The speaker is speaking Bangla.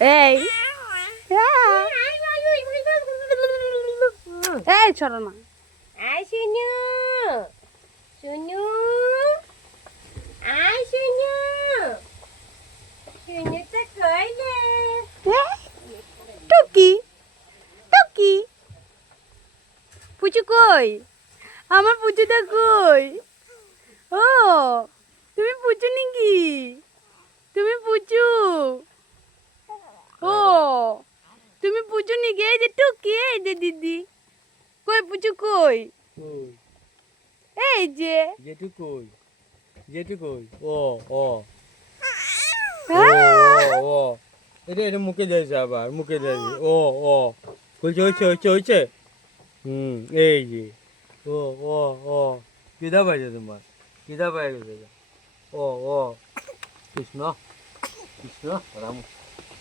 এই এই ছড়ো না। আয় শুনু শুনু আয় শুনু শুনু তো কইলে টুকি টুকি পুচু কই? আমার পুচুটা কই? ও তুমি পুচু নাকি? তুমি পুচু? ও তুমি পুচু নাকি? এই যে টুকি, এই যে দিদি কই পুচু কই? এই যে যেটু কই? যেটু কই? ও ও ও ও এটা মুখে দিয়েছে আবার মুখে দিয়েছে ও ও হয়েছে হয়েছে হয়েছে হয়েছে এই যে ও ও ও কিদা পাইছে তোমার কিদা পাই গেছে ও ও কৃষ্ণ কৃষ্ণ রাম